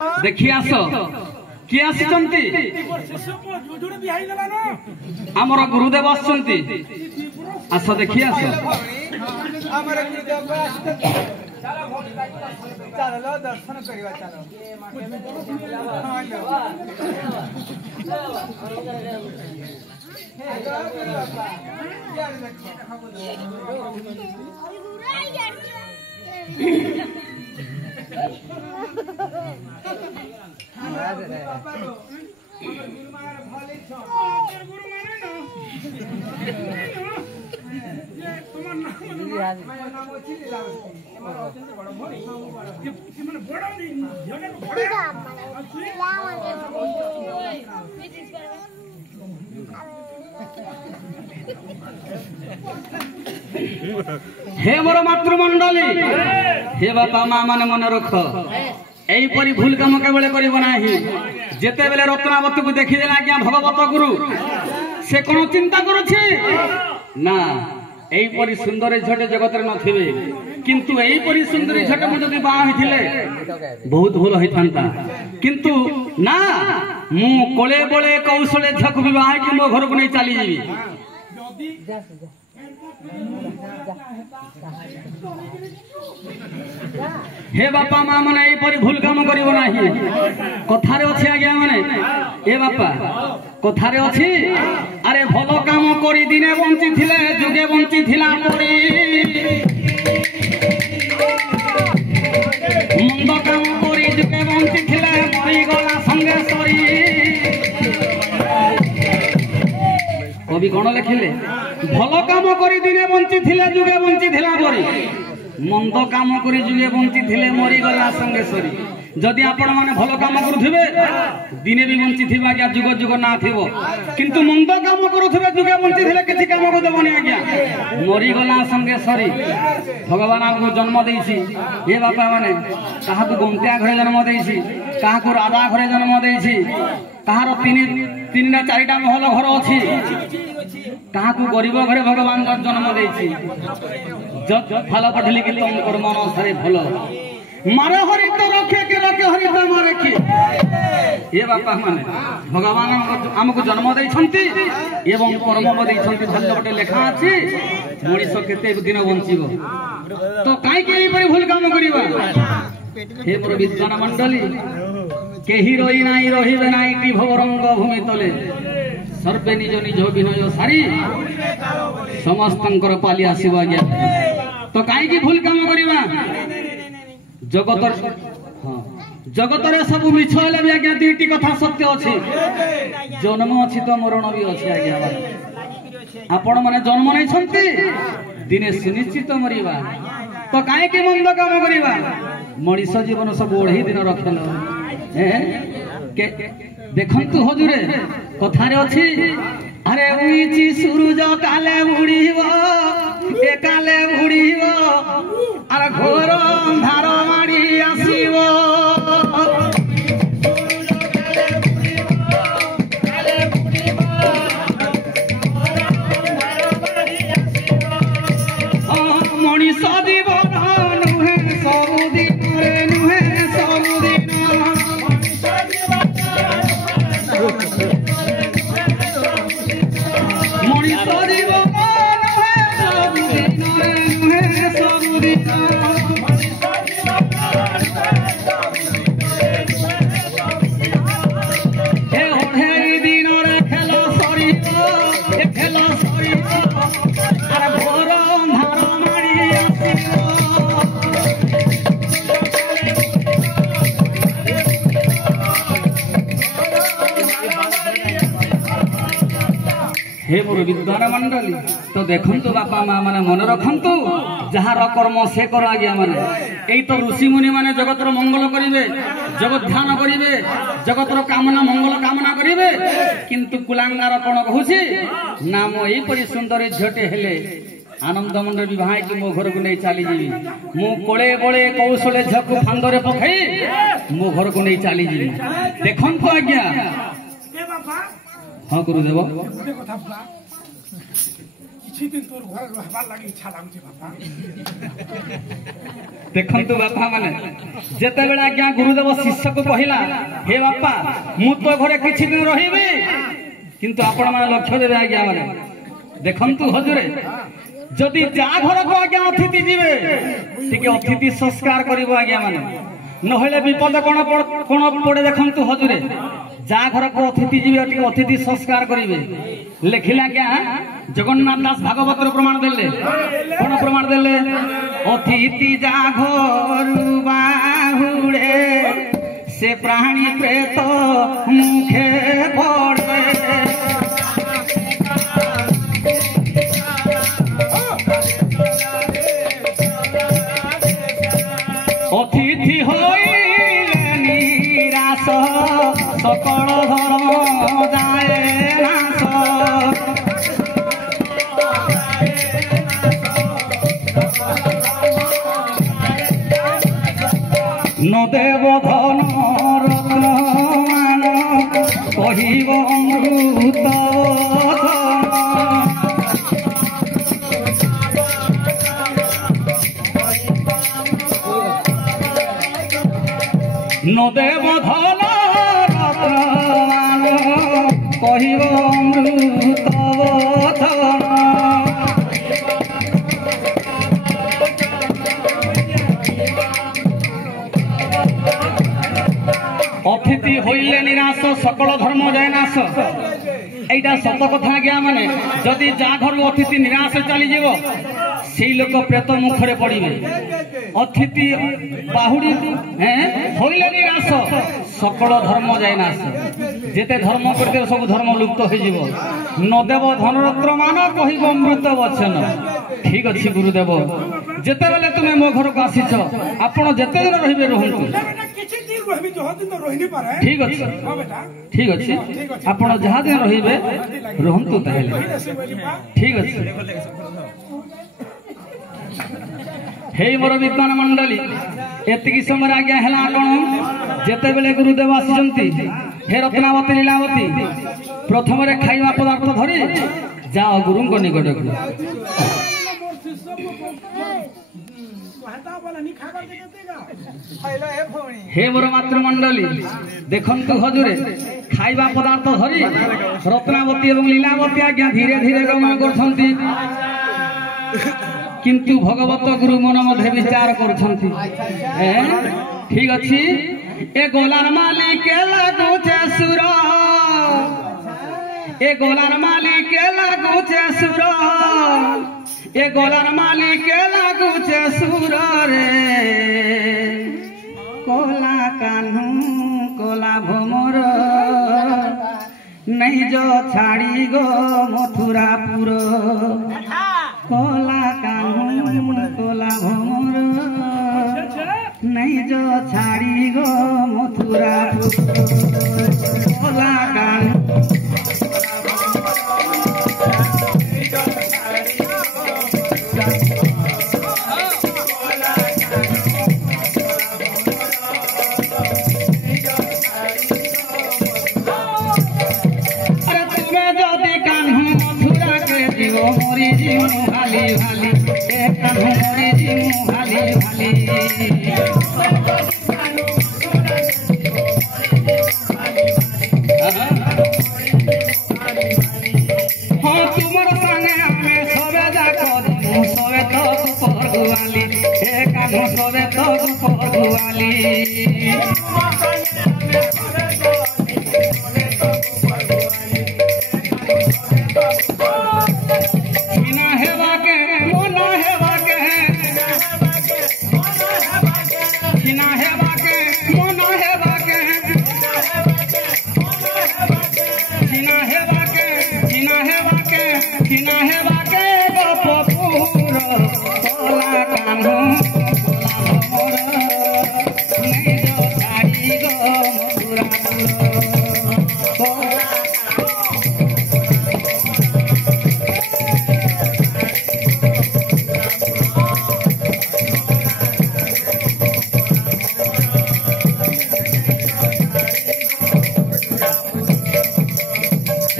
देखी आस किए आसचंती आमर गुरुदेव आसचंती आस देखी आस चलो दर्शन करवा चलो हे मोर मातृमंडली हे बापा माँ माने मन रख यहीपरी भूल कम केवल करना जिते बेले रत्नावती को देखीदेला आज्ञा भगवत गुरु से कौन चिंता करुछि ना यहीपरी सुंदर झटे जगत नथिबे किंतु यहीपरी सुंदरी झटे मु जदि बाहा होइथिले बहुत भूल होइथांता किंतु ना मु कोले बोले कौशले झक विवाह कि मो घर को नहीं चली जीवी हे बापा माँ मैंने यहीपरी भूल काम करिवो नाही कथारे अछि आज्ञा माने ए बापा कथारे अछि अरे भलो काम करी दिने बंची थिले जुगे बंची थिला परी मंद काम करी जुगे बंची थिले मरी गला संगे सरी कवि कौन लिखिले भलो काम करी दिने बंची थिले जुगे बंची थिला परी मंद काम करी जुगे बंची थिले मरी गला संगे सरी जदि आपण माने भलो काम करुथिबे दिने भी बंची थिबा क्या जुग जुग ना थिबो किंतु मंद काम करुथिबे जुगे बंची थिले किछि काम को देबनी आज्ञा मरी गला संगे सरी भगवान आपको जन्म देइछि हे बापा माने काहा को गंत्या घरे जन्म देइछि काहा को राजा घरे जन्म देइछि काहार तीन ना चारिटा महल घर अछि काहा को गरीब घरे भगवान जन्म देइछि जत फल पठली कि तुम कर्म अनुसारे भलो मारे हरि तो रखे के रखे हरि तो मारे की ये बापा माने भगवान हमको जन्म देइछंती एवं कर्म देइछंती भाग्यपटे लेखा अछि मनीष केते दिन बंचिबो तो काई के परि भूल काम करिबा हे मोर विद्वान मंडली केही रही नाही रहिबे नाही टी भवरंग भूमि तले सर्वे निज निज विनय सारी समस्तंकर पाली आसीबो आज्ञा तो काई की भूल काम करिबा जगतर हाँ जगतर सब मिछ हेले भी आज्ञा दुईटी कथा सत्य अछि जन्म अछि तो मरण भी अछि आज्ञा आपण माने जन्म नै छंती दिने सुनिश्चित मरिबा तो काहे के मंद काम करिबा मनीष जीवन सब ओढ़ी दिन रखेलो के देखंतु हुजुरे कथारे अछि अरे उइची सूरज काले उड़ीबो ए काले उड़ीबो अरे घोर अंधार माड़ी आसीबो मनीष जीवन नुहे सबुदिन रे नुहे सबुदिन मनीष जीवन नुहे सबुदिन रे नुहे सबुदिन हे मोर विद्वान मंडली तो देखंतु बापा माँ माने मन रखंतु जहार कर्म से कर आज्ञा माने एई तो ऋषि मुनि माने जगतर मंगल करिवे जगत ध्यान करिवे जगतर कामना मंगल कामना करिवे किंतु कुलांगार कोन कहूछि नाम एई परि सुंदर झटे हेले आनंद मंडल विवाह कि मो घर को नहीं चली जीवी मु कोले कोले कौशले झक फांदरे पखई मो घर को नहीं चली जीवी देखंतु आज्ञा हाँ गुरुदेव किसी दिन तोर घर रहबार लागि इच्छा लाଗୁଛି बापा देखंतु बापा माने जेते बेला आज्ञा गुरुदेव शिष्य को कहिला हे बापा मु तो घरे किछि दिन रहिबे किंतु आपण माने लक्ष्य देबे आज्ञा माने देखंतु हजुरे जदि जा घर को आज्ञा अतिथि जीवे टिके अतिथि संस्कार करिवो आज्ञा माने नहले विपद कोन पड़े देखंतु हजुरे जा घर को अतिथि जीवे टिके अतिथि संस्कार करिवे लिखिला क्या जगन्नाथ दास भागवत प्रमाण देले कोन प्रमाण देले अतिथि जा घर बाहुड़े से प्राणी प्रेत मुखे पड़े अतिथि होइले निराश सकल धर्म जाए नाश न देव धन रत्न मान कहिब अमृत न देव धन रत्न मान कहिब अमृत अतिथि होइले निराश सकल धर्म जय नाश एटा सत कथा आज्ञा माने जदि जा घर अतिथि निराश चली जीव से लोक प्रेत मुखरे पड़िबे अतिथि बाहुड़ी होइले निराश सकल धर्म जय नाश जेते धर्म करते सब धर्म लुप्त हो जीव न देव धनरत्न मान कहिब अमृत वचन ठीक अच्छी गुरुदेव जेते बेले तुमे मो घर को आसीछ आपण जेते दिन रहिबे रहंतु ठीक अच्छे ठीक अच्छे आपण जहाँ दिन रहिबे रहंतु ताहेले ठीक अच्छे हे मोर विद्वान मंडली एतिकी समय आज्ञा हैला कोन जेते बेले गुरुदेव आसीजंती हे रत्नावती लीलावती प्रथम रे खाइबा पदार्थ धरि जाओ गुरुंको निकट को हे मोर मातृमंडली देखंतु हजुरे खाइबा पदार्थ धरि रत्नावती एवं लीलावती आज्ञा धीरे धीरे गमन करछंती किंतु भगवत गुरु मन मध्य विचार करछंती ठीक अछि ए गोलार मालिक के लागू छे सुर ए गोलार मालिक के लागू छे सुर ए गोलार मालिक के लागू छे सुर रे कोला कान्हू कोला भोमर नहीं जो छाड़ी गो मथुरापुर कोला कान्हू कोला भोमर नहीं जो छाड़ी गो मथुरापुर कोला कान्हू मोरी जी भाली भाली एक मोरी जी भाली भाली हाँ तुमर संगे हमें सबे जाको सबे तो पगुआली एक सबे तो पगुआली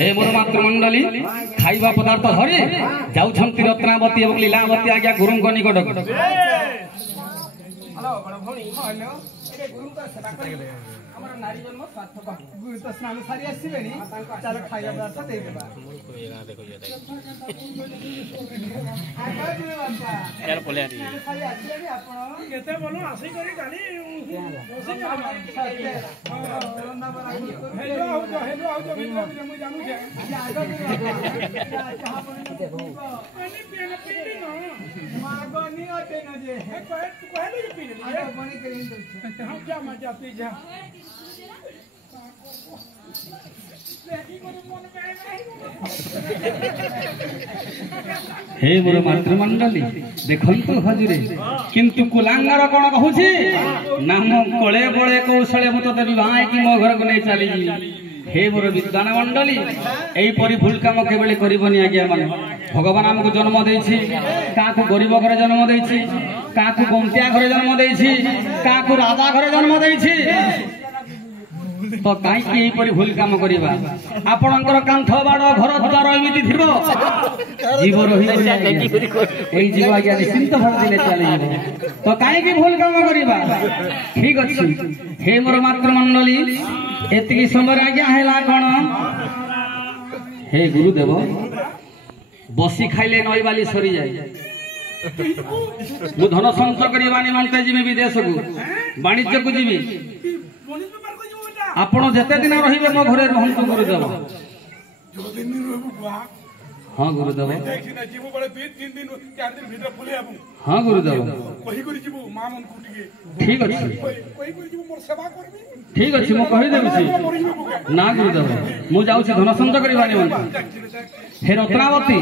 हे मोर मातृमंडली खाइबा पदार्थ धरी जाउछंती रत्नावती एवं लीलावती आज्ञा गुरुଙ୍କ निकटକୁ। हेलो बड़ भणी हेलो ए गुरु का सेवा करिले हमर नारी जन्म सार्थक गुरु तो स्नान सारी आसीबेनी चल खाइबा पदार्थ दे देबा यार बोले आनी सारी आसीबेनी आपण केते बोलो आसी करी गाली बसी हेलो आओ बिल्लो मु जानू छे पानी पीना पीनी ना मागनी होते न जे कहले कि पीनी आगे पानी करिन दे हम क्या मजा पी जा हे मोर मातृमंडली देखंतु हजुरे किंतु कुलांगर कोन कहूची नाम कळे बळे कौशले मु तते विवाह की मो घर को नै चली हे मोर विद्वान मंडली एई परि भूल काम केबेले करिबनी आज्ञा माने भगवान हमको जन्म देछि काकु गरीब घरे जन्म देछि काकु गंतिया घरे जन्म देछि काकु राजा घरे जन्म देछि तो कहीं यहीपरि भूल काम करिबा आपणकर कांथ बाड़ घर द्वार एमिति थिबो जीव रही एई जीव आज्ञा निश्चिंत भाव दिले चली जीव तो कहीं की भूल काम करिबा ठीक अछि हे मोर मातृमंडली एतिकी समय आज्ञा हैला कोन हे गुरुदेव बसी खाइले नई बाली सरी जाय मु धन संचय करबा निमंते जिमि विदेश को वाणिज्य को जीवी आपण जेते दिन रहिबे मो घरे रहंतु गुरुदेव जो दिन रहबु बुआ हां गुरुदेव देखि ना जीवो बड़े 2-3 दिन 4 दिन भीतर फुले आबु हां गुरुदेव कहि करि जीवो मां मन कुटिगे ठीक अछि कहि करि जीवो मोर सेवा करबी ठीक अछि मो कहि देबि छी ना गुरुदेव मु जाउ छी धन संचय करबा निमंते हे रत्नावती